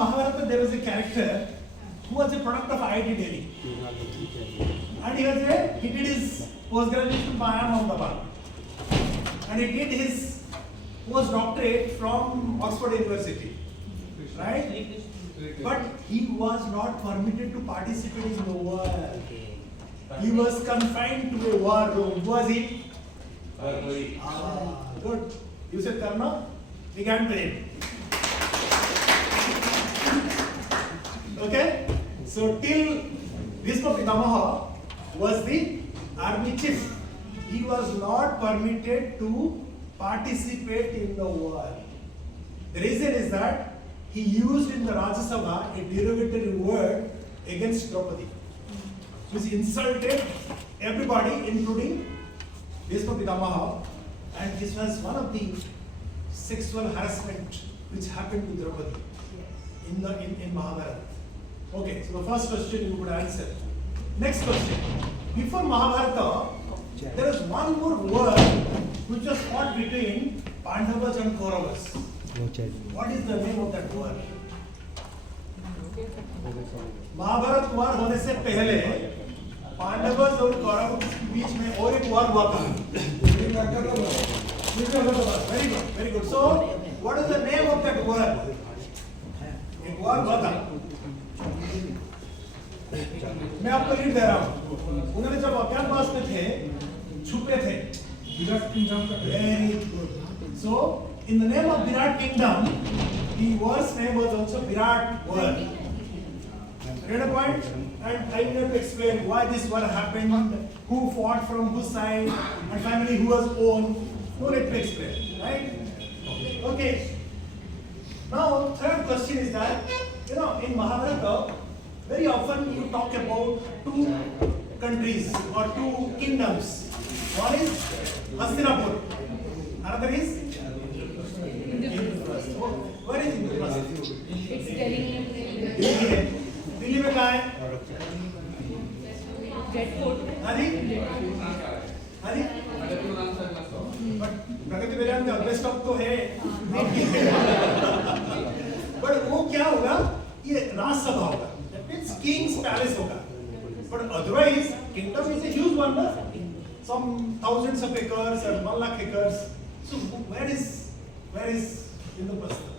Mahabharata there was a character who was a product of IIT Delhi. And he did his post-graduation from IIM Ahmedabad. And he did his post-doctorate from Oxford University. Right? But he was not permitted to participate in the war. He was confined to a war room. Was he? Good. You said Karna? We can't pay him. Okay? So till Bhisma Pitamaha was the army chief. He was not permitted to participate in the war. The reason is that he used in the Rajya Sabha a derogatory word against Draupadi, which insulted everybody, including Bhisma Pitamaha, and this was one of the sexual harassment which happened to Draupadi in Mahabharata. Okay, so the first question you could answer. Next question. Before Mahabharata, there is one more war which was fought between Pandavas and Kauravas. What is the name of that war? Mahabharat वार होने से पहले पांडवस और कौरवों के बीच में और एक वार हुआ था. Very good. So, what is the name of that war? एक वार हुआ था. मैं आपको लीड दे रहा हूँ. उन्होंने जब अज्ञातवास में थे, छुपे थे. Very good. So, in the name of Virat Kingdom, the war's name was also Virat War. Get a point? And I will explain why this war happened, who fought from whose side, and finally who was owned. No need to explain, right? Okay. Now, third question is that, in Mahabharata, very often you talk about two countries or two kingdoms. One is Hastinapur, another is where is Indraprastha? It's Delhi. Delhi में कहाँ है? Jet Fort. हाँ but Pragati Maidan का अगले stop तो है. But वो क्या होगा? ये राजसभा होगा. That means King's Palace होगा. But otherwise, kingdom is a huge one, na? Some thousands of acres and 1 lakh acres. So where is Indraprastha?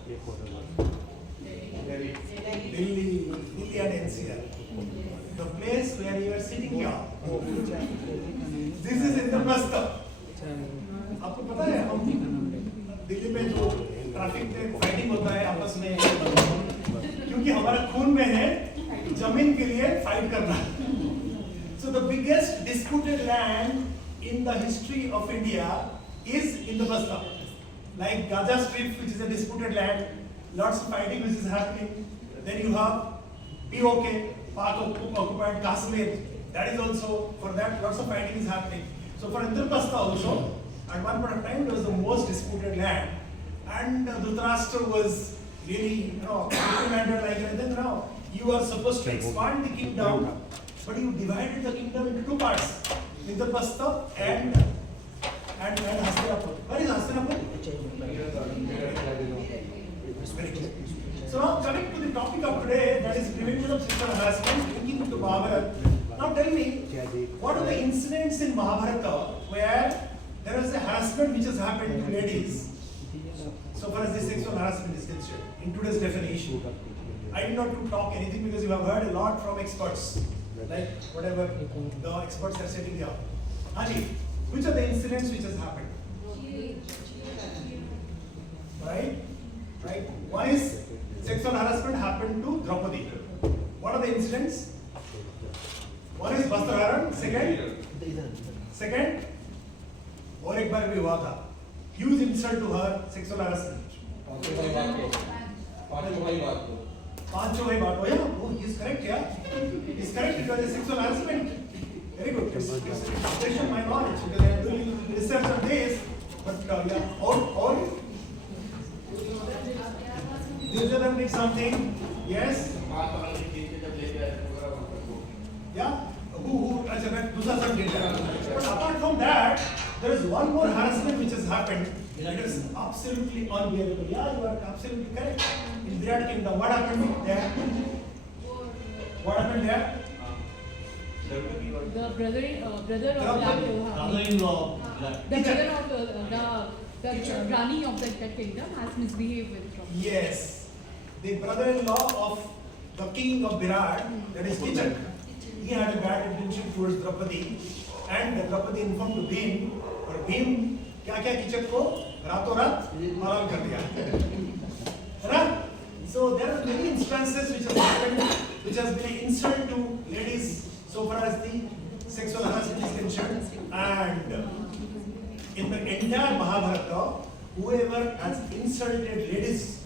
Delhi and NCR. The place where you are sitting here. This is Indraprastha. आपको पता है हम दिल्ली में जो traffic में fighting होता है आपस में, क्योंकि हमारा खून में है जमीन के लिए फाइट करना. So the biggest disputed land in the history of India is Indraprastha. Like Gaza Strip, which is a disputed land, lots of fighting which is happening. Then you have POK, Pak occupied Kashmir. That is also, for that lots of fighting is happening. So for Indraprastha also, at one point of time it was the most disputed land. And Dhritarashtra was really, commander like that. You are supposed to expand the kingdom, but you divided the kingdom into two parts, Indraprastha and Hastinapur. Where is Hastinapur? Very clear. So now coming to the topic of today, that is prevention of sexual harassment, linking to Mahabharata. Now tell me, what are the incidents in Mahabharata where there is a harassment which has happened to ladies, so far as the sexual harassment is concerned, in today's definition? I did not talk anything because you have heard a lot from experts, like whatever the experts are saying here. Haji, which are the incidents which has happened? Right? One is sexual harassment happened to Draupadi. What are the incidents? One is Vastraharan. Second, और एक बार भी हुआ था. Huge insult to her, sexual harassment. पांचों भाई बात हो या? Oh, he is correct, yeah. He is correct. It was a sexual harassment. Very good. It's my knowledge because I am doing research on this. But yeah, or Duryodhan did something. Yes. Yeah. Who? Duryodhan did that. But apart from that, there is one more harassment which has happened. It is absolutely unbearable. Yeah, you are absolutely correct. In Virat kingdom. What happened there? What happened there? The brother of Black. Brother-in-law. The brother of the Rani of that kingdom has misbehaved with Draupadi. Yes, the brother-in-law of the king of Virat, that is Kichak, he had a bad intention towards Draupadi, and Draupadi informed to Bhim, और Bhim क्या क्या किचक को रातों रात मलाल कर दिया, है ना? So there are many instances which have happened, which has been an insult to ladies so far as the sexual harassment is concerned, and in the entire Mahabharata, whoever has insulted ladies,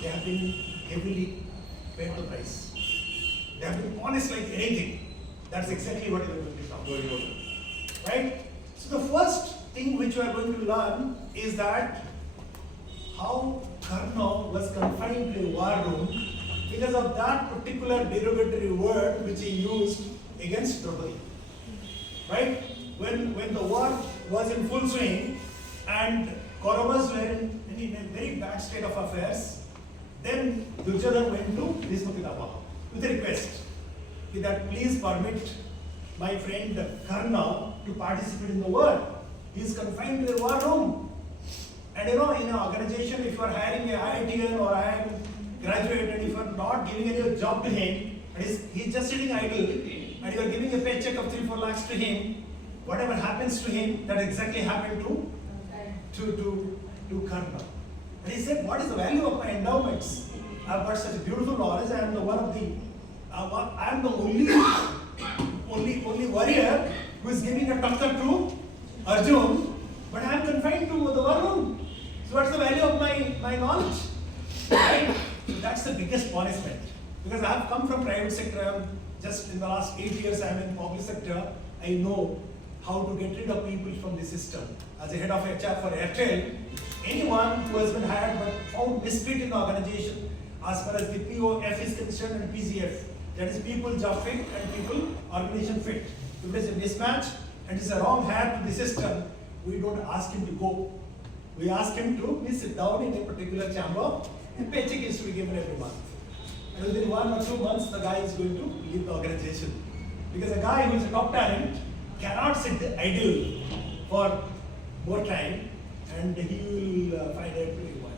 they have been heavily paid the price. They have been punished like anything. That's exactly what we are going to talk about. Right? So the first thing which we are going to learn is that how Karna was confined to a war room because of that particular derogatory word which he used against Draupadi. Right? When the war was in full swing and Kauravas were in a very bad state of affairs, then Duryodhana went to Bhishma Pitama with a request that please permit my friend Karna to participate in the war. He is confined to a war room. And in an organization, if you are hiring a IITian or IIM graduate and if you are not giving any job to him, and he's just sitting idle, and you are giving a paycheck of 3-4 lakhs to him, whatever happens to him, that exactly happened to Karna. And he said, what is the value of my endowments? I've got such a beautiful knowledge. I am the only warrior who is giving a takkar to Arjun, but I am confined to the war room. So what's the value of my knowledge? Right? So that's the biggest punishment. Because I have come from private sector. Just in the last 8 years I am in public sector. I know how to get rid of people from the system. As a head of HR for Airtel, anyone who has been hired but found misfit in the organization, as far as the POF is concerned and PGF, that is people job fit and people organization fit. If it is a mismatch and it's a wrong hire to the system, we don't ask him to go. We ask him to sit down in a particular chamber and paycheck is to be given every month. And within 1 or 2 months, the guy is going to leave the organization. Because a guy who is a top talent cannot sit idle for more time and he will find it pretty well.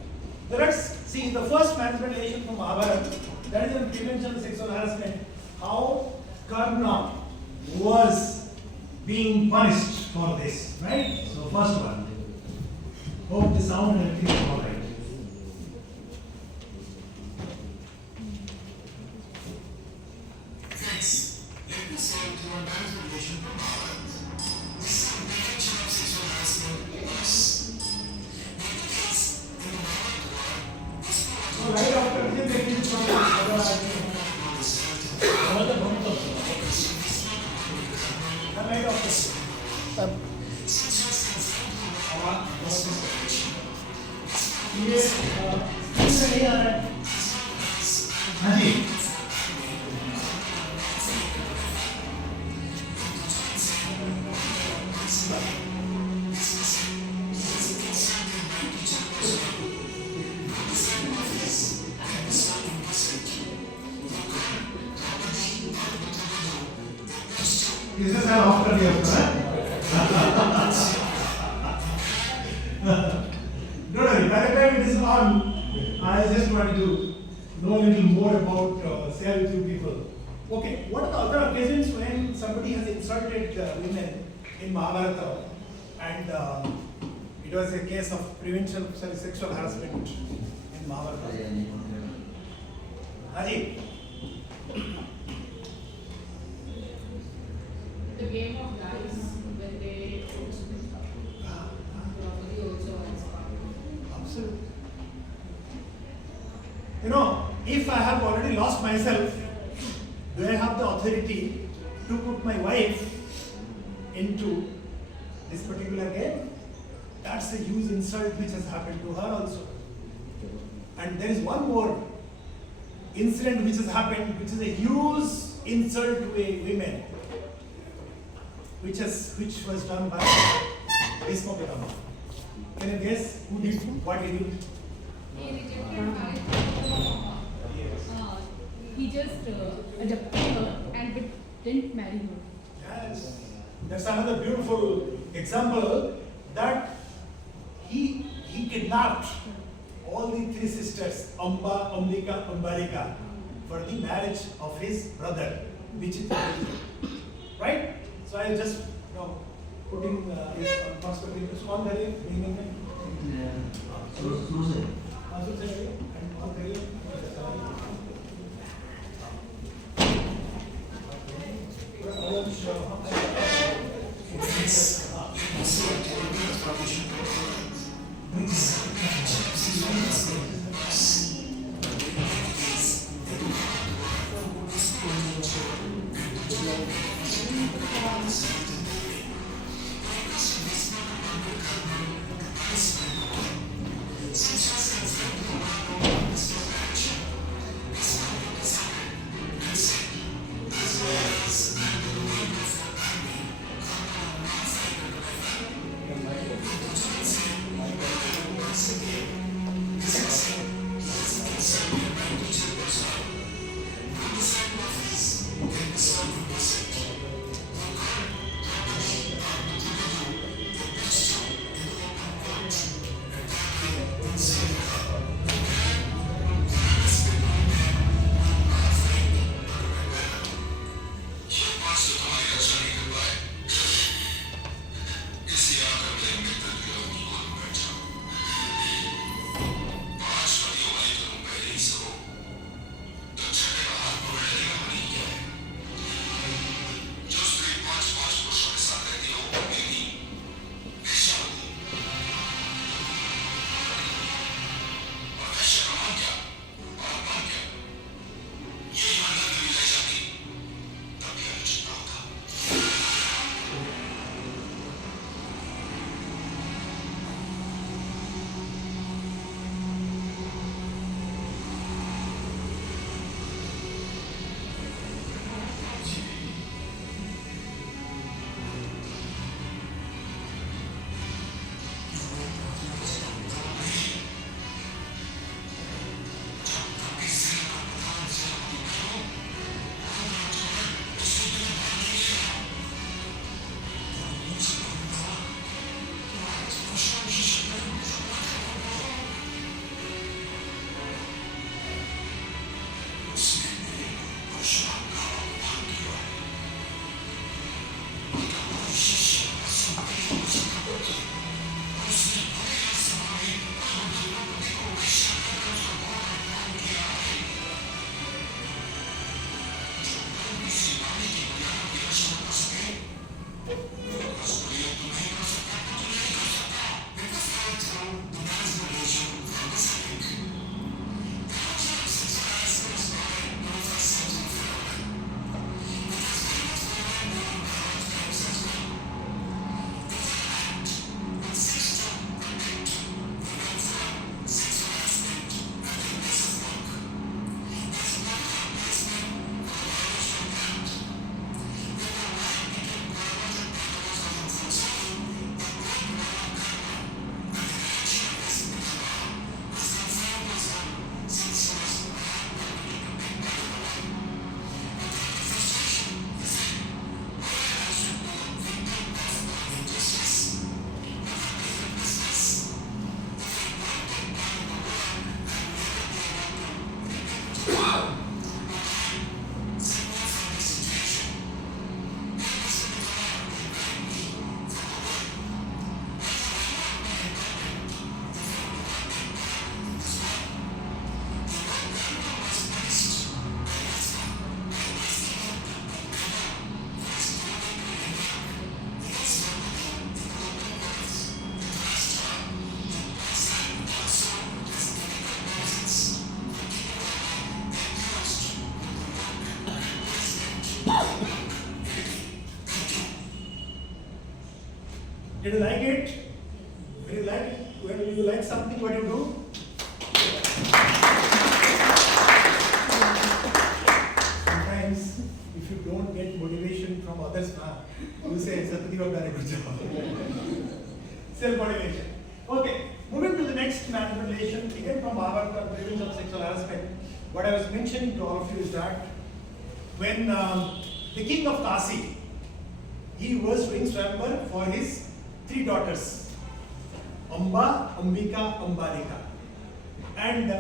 So let's see the first management relation from Mahabharata, that is on prevention of sexual harassment, how Karna was being punished for this, right? So first one. Hope the sound and everything is all right. Thanks. Let me say to our management relation from Mahabharata. This is the prevention of sexual harassment worse. Because in the Mahabharata war, this So right after this, they will from right after. ये नहीं आ रहा है। हाँ जी। इसे साल of कर दिया उसका है? Don't worry, by the time it is on, I just want to know a little more about share with you people. Okay, what are the other occasions when somebody has insulted women in Mahabharata and it was a case of prevention of sexual harassment in Mahabharata? Haji? The game of dice when they Draupadi also has part. Absolutely. You know, if I have already lost myself, do I have the authority to put my wife into this particular game? That's a huge insult which has happened to her also. And there is one more incident which has happened, which is a huge insult to a woman, which was done by Bhishma Pitama. Can you guess who did what he did? He rejected marriage. just adopted her and but didn't marry her. Yes, that's another beautiful example that he kidnapped all the three sisters, Amba, Ambika, Ambarika, for the marriage of his brother, Vichitra. Right? So I just putting this perspective. So on करिए, beginning में. शुरू से answer से करिए, and on करिए. Did you like it? When you like something, what do you do? Sometimes, if you don't get motivation from others, you say, Satya, you have done a good job. Self-motivation. Okay, moving to the next manipulation, again from our prevention of sexual harassment. what I was mentioning to all of you is that when the king of Kasi, he was doing swayamvar for his 3 daughters, Amba, Ambika, Ambalika, and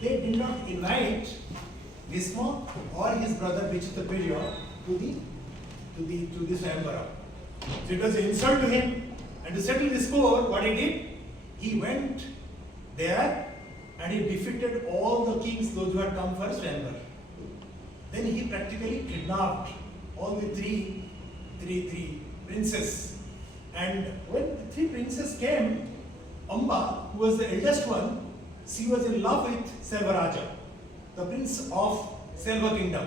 they did not invite Bhisma or his brother Vichitravirya to the swayamvara. So it was an insult to him, and to settle the score, what he did, he went there and he defeated all the kings, those who had come for swayamvar. Then he practically kidnapped all the three princes. And when the 3 princes came, Amba, who was the eldest one, she was in love with Selvaraja, the prince of Selva kingdom.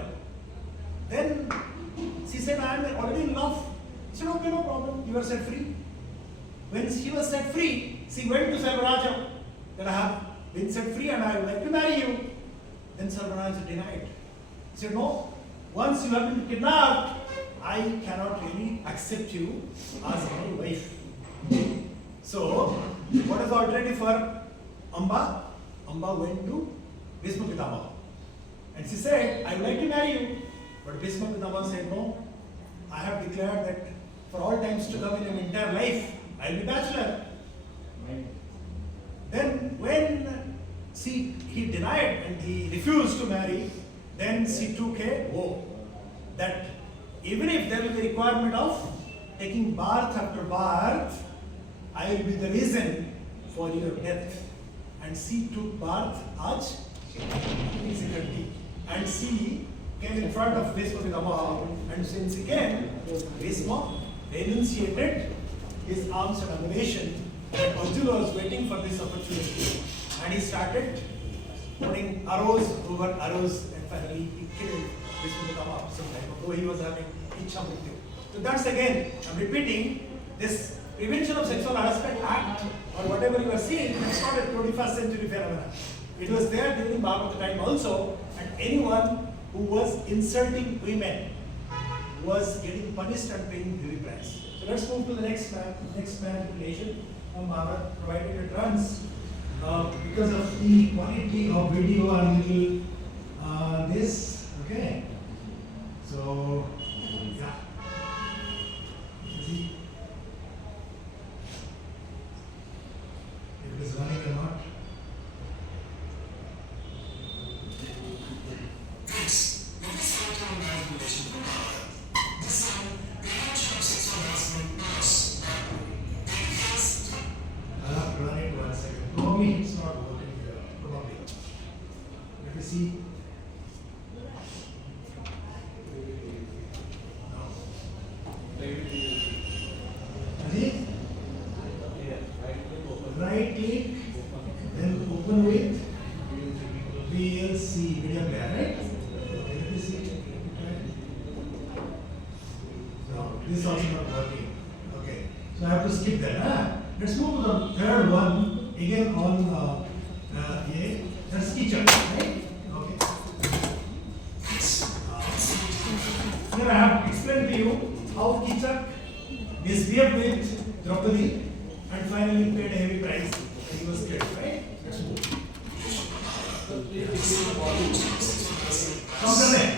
Then she said, I am already in love. He said, okay, no problem, you are set free. When she was set free, she went to Selvaraja that I have been set free and I would like to marry you. Then Selvaraja denied. He said, no, once you have been kidnapped, I cannot really accept you as my wife. So, what is the alternative for Amba? Amba went to Bhisma Pitamaha. And she said, I would like to marry you. But Bhisma Pitamaha said, no, I have declared that for all times to come in an entire life, I will be bachelor. Then when he denied and he refused to marry, then she took a vow that even if there will be a requirement of taking birth after birth, I will be the reason for your death. And she took birth as Sikandi. And she came in front of Bhisma Pitamaha, and since he came, Bhisma renunciated his arms and ammunition, and Arjuna was waiting for this opportunity. And he started putting arrows over arrows, and finally he killed Bhisma Pitamaha some time ago. He was having Ichha Mrityu. So that's again, I'm repeating, this Prevention of Sexual Harassment Act, or whatever you are seeing, it's not a 21st century phenomenon. It was there during Bhagavad time also, and anyone who was insulting women was getting punished and paying heavy price. So let's move to the next manipulation from Bhagavad, provided it runs. Because of the quality of video, a little this, okay. So, yeah. See? If it is running or not. Thanks. Let us start our manipulation from Bhagavad. This time, prevention of sexual harassment POSH. I'll have to run it 1 second. Probably it's not working here. Probably. Let me see. Right click, then open with VLC video player, right? Let me see. No, this is also not working. Okay, so I have to skip that. Let's move to the third one again on that's teacher, right? Okay. Here I have explained to you how Kichak misbehaved with Draupadi and finally paid a heavy price and he was killed, right? Let's move. Come there.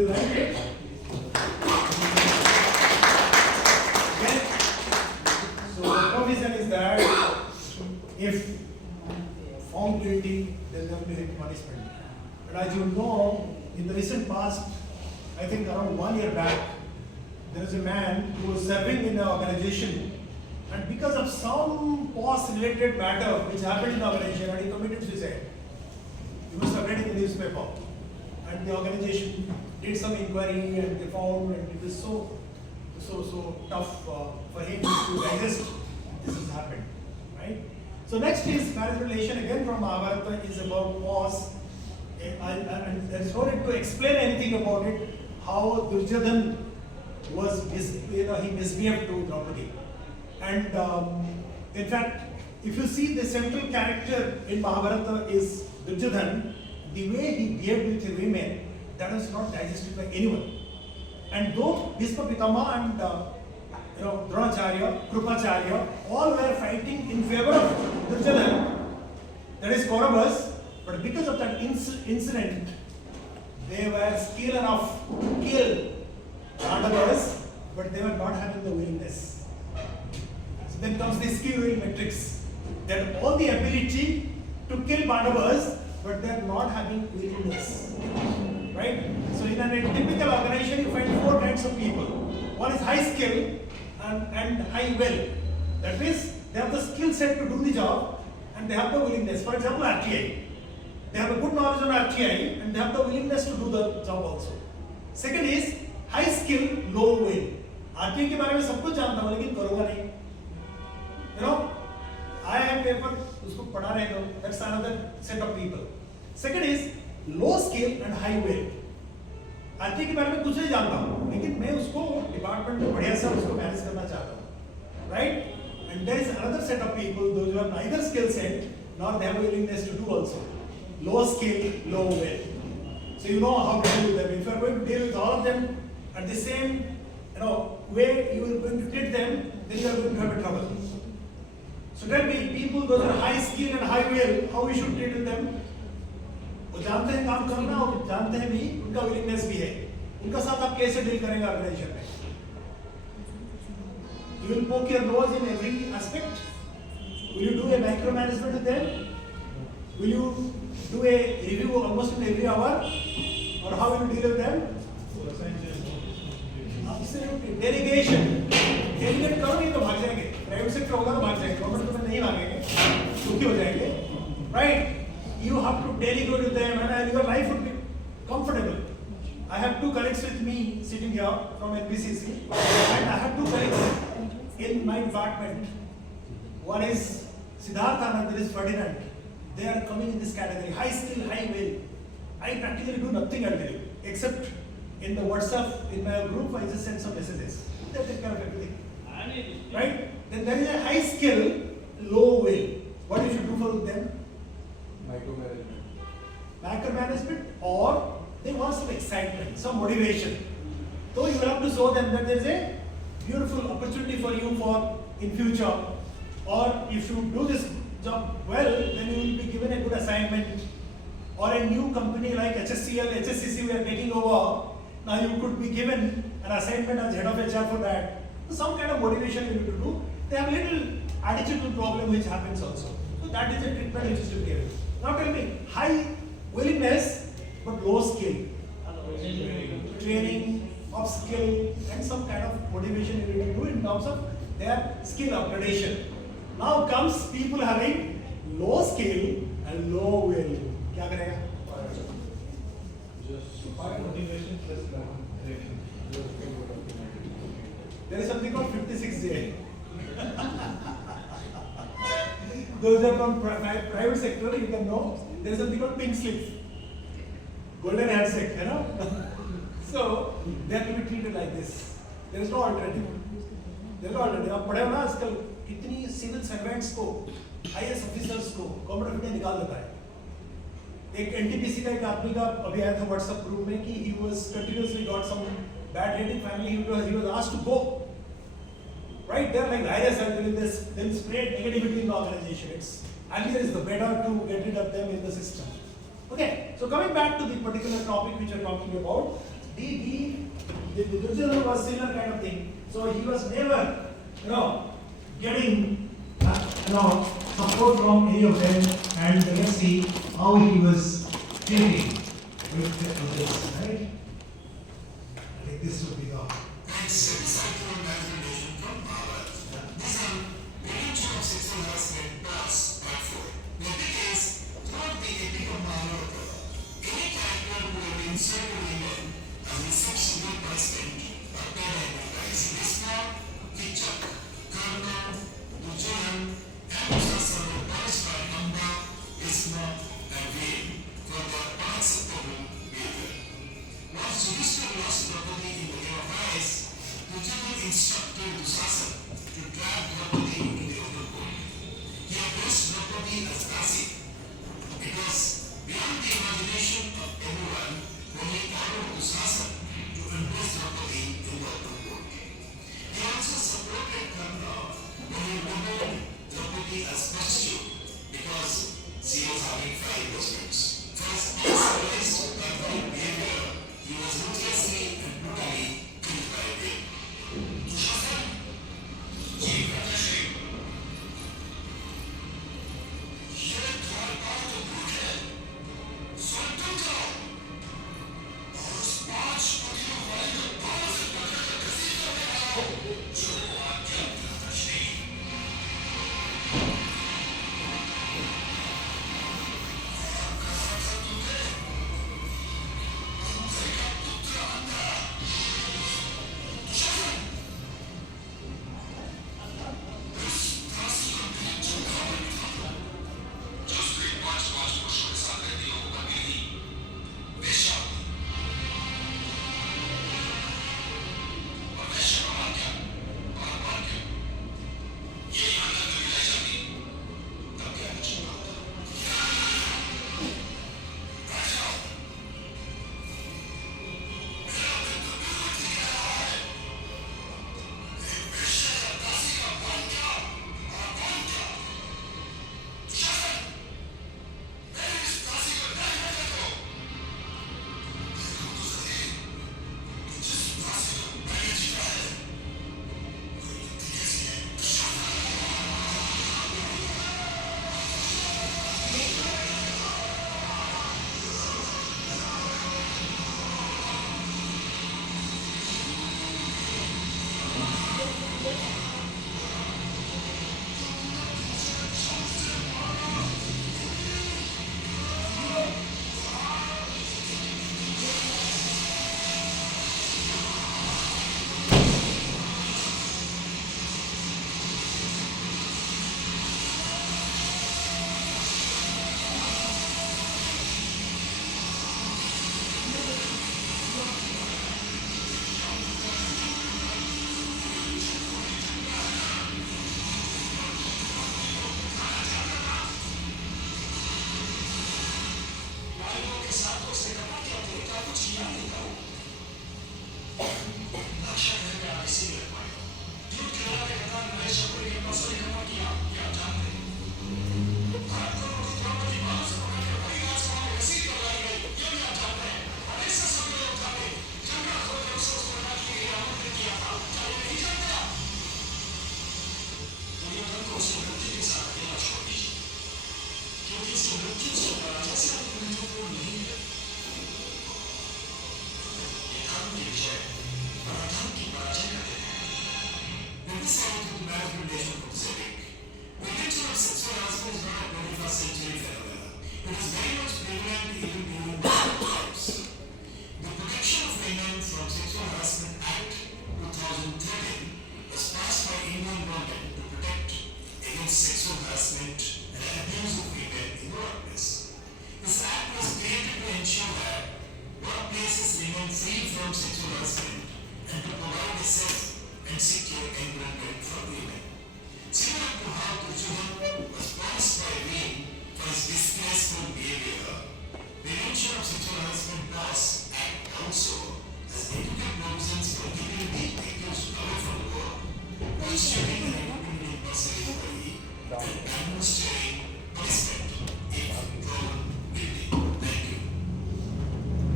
you like it? Yes. So the provision is that if found guilty, then there will be punishment. But as you know, in the recent past, I think around 1 year back, there is a man who was serving in an organization, and because of some POSH related matter which happened in the organization, and he committed suicide. He was reading the newspaper, and the organization did some inquiry, and they found, and it was so tough for him to digest this has happened, right? So next is marriage relation, again from Mahabharata, is about POSH. And there's no need to explain anything about it, how Duryodhan was, he misbehaved to Draupadi. And in fact, if you see the central character in Mahabharata is Duryodhan, the way he behaved with the women, that was not digested by anyone. And though Bhisma Pitama and Dronacharya, Krupacharya, all were fighting in favor of Duryodhan, that is Kauravas, but because of that incident, they were skilled enough to kill Pandavas, but they were not having the willingness. So then comes the skill will matrix. They had all the ability to kill Pandavas, but they are not having willingness. Right? So in a typical organization, you find 4 kinds of people. One is high skill and high will. That means they have the skill set to do the job and they have the willingness. For example, RTI. They have a good knowledge on RTI and they have the willingness to do the job also. Second is high skill, low will. RTI के बारे में सब कुछ जानता हूँ लेकिन करूँगा नहीं. You know, I have paper, उसको पढ़ा रहे हो. That's another set of people. Second is low skill and high will. RTI के बारे में कुछ नहीं जानता हूँ लेकिन मैं उसको डिपार्टमेंट में बढ़िया से उसको मैनेज करना चाहता हूँ. Right? And there is another set of people, those who have neither skill set nor they have a willingness to do also. Low skill, low will. So you know how to deal with them. If you are going to deal with all of them at the same way you are going to treat them, then you are going to have a trouble. So tell me, people those are high skill and high will, how we should treat with them? वो जानते हैं काम करना और जानते हैं भी उनका willingness भी है. उनका साथ आप कैसे डील करेंगे ऑर्गेनाइजेशन में? You will poke your nose in every aspect. Will you do a micromanagement with them? Will you do a review almost in every hour? Or how will you deal with them? Absolutely. Delegation. Delegate करो नहीं तो भाग जाएंगे. Private sector होगा तो भाग जाएंगे. Government में नहीं भागेंगे. दुखी हो जाएंगे. Right? You have to delegate with them and your life would be comfortable. I have 2 colleagues with me sitting here from NBCC and I have 2 colleagues in my department. One is Siddhartha and another is Ferdinand. They are coming in this category, high skill, high will. I practically do nothing until you, except in the WhatsApp, in my group, I just send some messages. They take care of everything. Right? Then there is a high skill, low will. What you should do for them? Micromanagement, or they want some excitement, some motivation. So you will have to show them that there is a beautiful opportunity for you for in future. Or if you do this job well, then you will be given a good assignment. Or a new company like HSCL, HSCC we are taking over. Now you could be given an assignment as head of HR for that. So some kind of motivation you need to do. They have a little attitudinal problem which happens also. So that is a treatment which is to be given. Now tell me, high willingness but low skill. Training, upskill, and some kind of motivation you need to do in terms of their skill upgradation. Now comes people having low skill and low will. क्या करेगा? Motivation plus motivation. There is something called 56J. Those are from private sector, you can know. There is something called pink slip. Golden handshake, you know. So they have to be treated like this. There is no alternative. There is no alternative. आप पढ़े हो ना आजकल कितनी civil servants को, IAS officers को government of India निकाल देता है. एक NTPC का एक आदमी का अभी आया था WhatsApp group में कि he was continuously got some bad rating. Finally he was asked to go. Right there, like virus and then spread negativity in the organization. It's earlier is the better to get rid of them in the system. Okay, so coming back to the particular topic which we're talking about, The original was similar kind of thing. So he was never, getting, support from any of them. And let's see how he was treating with this, right? I think this would be the. And citizenry manipulation from power. These are prevention of sexual harassment plus part 4. The big is throughout the epic of Mahabharata, any character who have been inserted women as received civil punishment or paid advertise. Krishna, Kichak, Karna, Dujan, and Dushasana were punished by Amba, Isma, and Veer for their unacceptable behavior. Once Yudhishthira lost Draupadi in the game of ice, Duryodhana instructed Dushasana to drag Draupadi into the open court. He approached Draupadi as Dasi. It was beyond the imagination of everyone when he ordered Dushasana to embrace Draupadi in the open court. He also supported Karna when he ordered Draupadi as prostitute because she was having 5 husbands. First, uncivilized Karna's behavior, he was ruthlessly and brutally killed by a whip. Dushasana, जी प्रताश्री, ये द्वारका तो भूख है, स्वर्ग जाओ, और उस 5 पतियों वाले को बालों से पकड़कर घसीटने में आओ, जो आज्ञा प्रताश्री।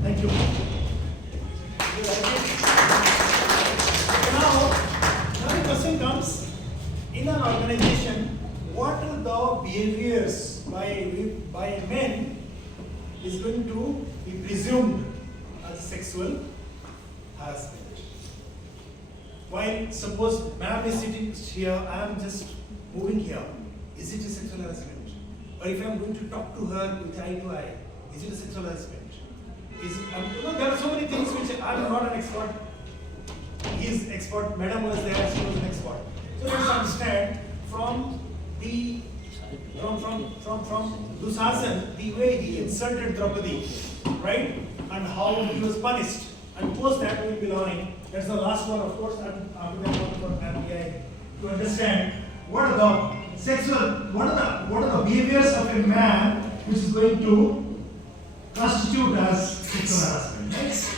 Thank you. becomes in an organization, what are the behaviors by men is going to be presumed as sexual harassment. While suppose ma'am is sitting here, I am just moving here. Is it a sexual harassment? Or if I am going to talk to her with eye to eye, is it a sexual harassment? There are so many things which I am not an expert. He is expert. Madam was there; she was an expert. So let's understand from Dusasan the way he insulted Draupadi, right, and how he was punished. And post that we will be learning. That's the last one, of course. And after that, for RTI to understand what are the behaviors of a man which is going to constitute as sexual harassment. Right?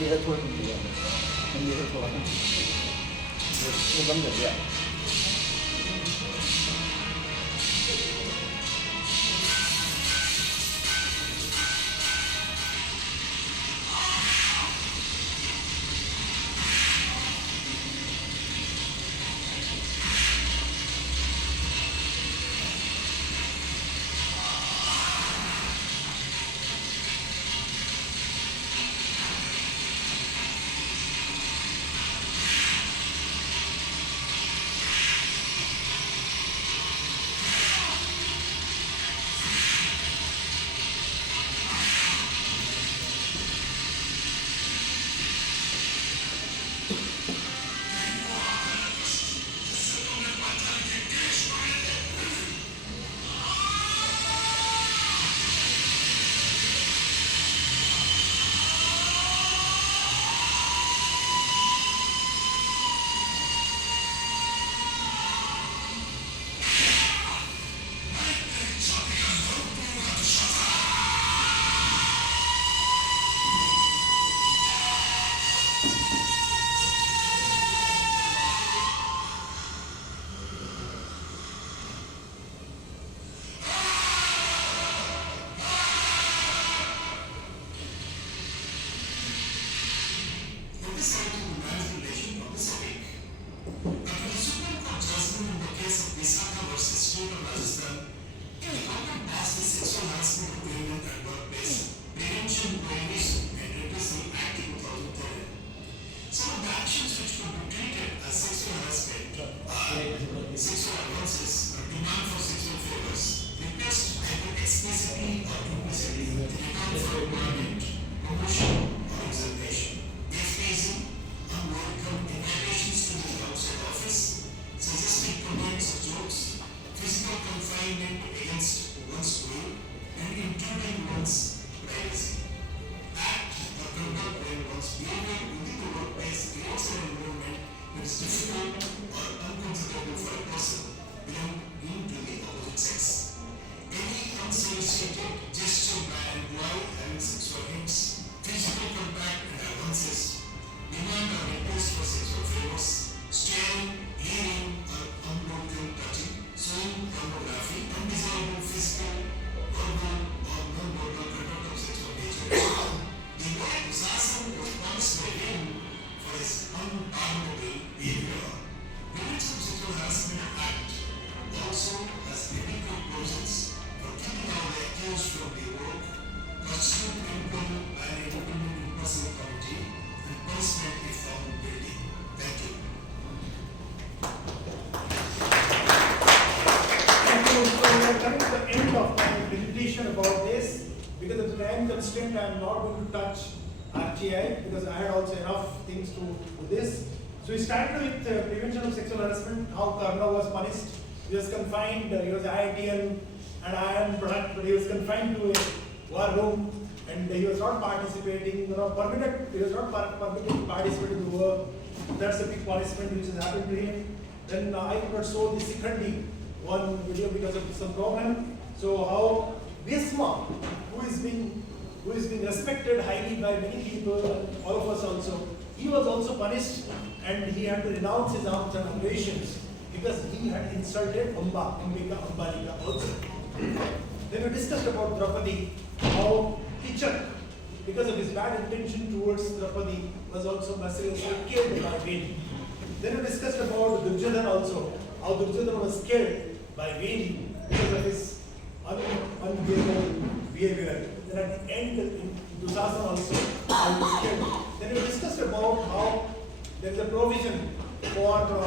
ये है थोड़ी सी ये है थोड़ा ये बंद कर दिया This item of manipulation of this week. After the Supreme Court judgment in the case of Visakha versus State of Rajasthan, the government passed the Sexual Harassment of Women at Workplace Prevention, Prohibition and Repressive Act 2010. Some of the actions which could be treated as sexual harassment are sexual advances or demand for sexual favors, request either explicitly or implicitly, demand for employment, promotion or examination. Defacing, unwelcome invitations to the outside office, suggesting comments or jokes, physical confinement against one's will, and intruding one's privacy. Act or conduct when one's behavior within the workplace creates an environment that is difficult or uncomfortable for a person belonging to the opposite sex. Any unsolicited gesture by an employee having sexual hints, physical contact and advances, demand or request for sexual favors, staring, hearing or unbroken touching, showing pornography, undesirable physical, verbal or non-verbal conduct of sexual nature. The Lord Musasan was punished by him for his unpardonable behavior. The Prevention of Sexual Harassment Act also has legal provisions for keeping out the accused from their work, pursuit implemented by an independent impartial committee, and punishment if found guilty. Thank you. Thank you. So we are coming to the end of my presentation about this. Because of the time constraint, I am not going to touch RTI because I had also enough things to do this. So we started with prevention of sexual harassment, how Karna was punished. He was confined, he was IITian and iron product, but he was confined to a war room and he was not participating, permitted, he was not permitted to participate in the work. That's a big punishment which has happened to him. Then I could not show the secondly one video because of some problem. So how this monk, who is being respected highly by many people, and all of us also, he was also punished and he had to renounce his arms and operations because he had insulted Ambalika also. Then we discussed about Draupadi, how Kichak, because of his bad intention towards Draupadi, was also mercilessly killed by Veni. Then we discussed about Duryodhana also, how Duryodhana was killed by Veni because of his unbearable behavior. Then at the end, in Dusasana also, he was killed. Then we discussed about how there is a provision for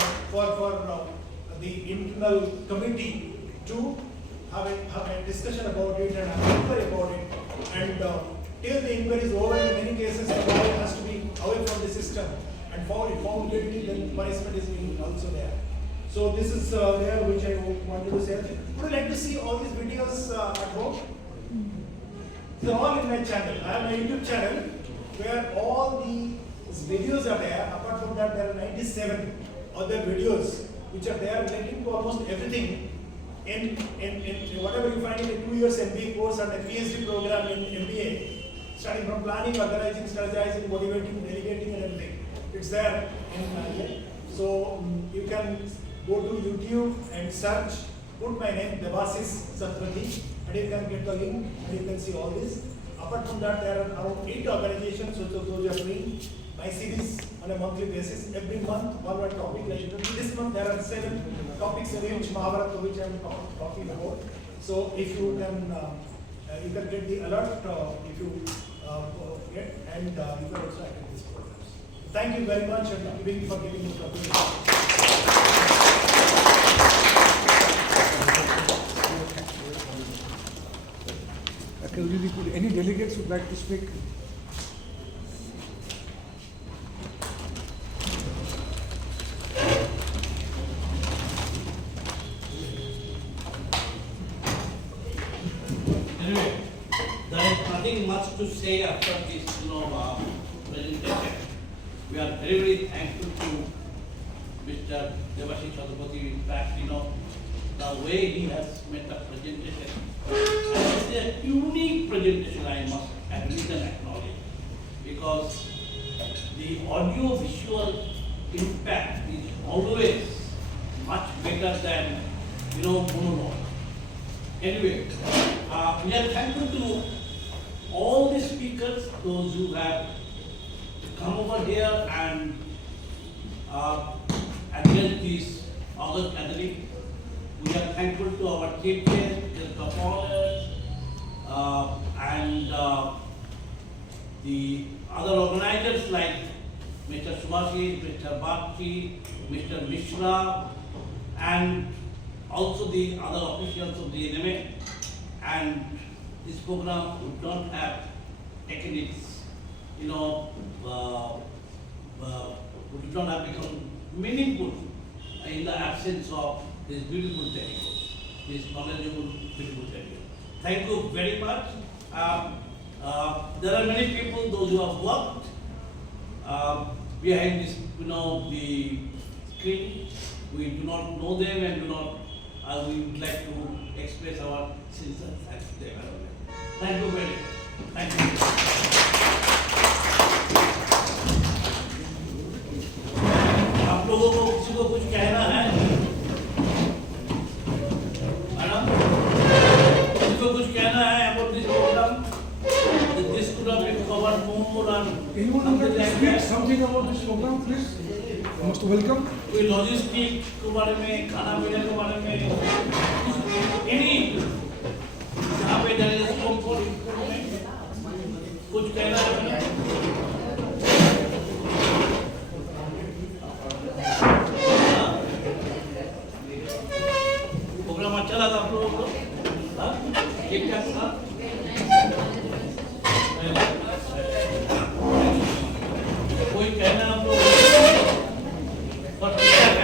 the internal committee to have a discussion about it and have an inquiry about it. And till the inquiry is over, in many cases, the boy has to be away from the system and found guilty, then punishment is being also there. So this is there which I wanted to say. Would you like to see all these videos at home? They're all in my channel. I have my YouTube channel where all the videos are there. Apart from that, there are 97 other videos which are there relating to almost everything in whatever you find in a 2 years MBA course and a PhD program in MBA, starting from planning, organizing, strategizing, motivating, delegating and everything. It's there in here. So you can go to YouTube and search, put my name Devasis Satrati, and you can get the link and you can see all this. Apart from that, there are around 8 organizations which are doing my series on a monthly basis. Every month, one topic. Like this month, there are 7 topics in which Mahabharata, which I am talking about. So if you can get the alert if you get, and you can also attend these programs. Thank you very much and for giving me the opportunity. Any delegates would like to speak? nothing much to say after this, presentation. We are very, very thankful to Mr. Devashish Chaturvedi. In fact, the way he has made the presentation, it's a unique presentation, I must admit and acknowledge, because the audio-visual impact is always much better than, monologue. Anyway, we are thankful to all the speakers, those who have come over here and address this August gathering. We are thankful to our chief guests, the performers, and the other organizers like Mr. Subhashi, Mr. Bakshi, Mr. Mishra, and also the other officials of the NMA. And this program would not have taken its, would not have become meaningful in the absence of this beautiful technical, this knowledgeable, beautiful technical. Thank you very much. There are many people, those who have worked behind this, the screen. We do not know them and do not. We would like to express our sincere thanks to them. Thank you very much. Thank you. आप लोगों को किसी को कुछ कहना है? Madam, किसी को कुछ कहना है about this program? This could have been covered more and Anyone would like to speak something about this program, please? Most welcome. कोई लॉजिस्टिक के बारे में, खाना पीने के बारे में, any जहाँ पे there is scope for कुछ कहना है? प्रोग्राम अच्छा लगा आप लोगों को? ठीक ठाक था?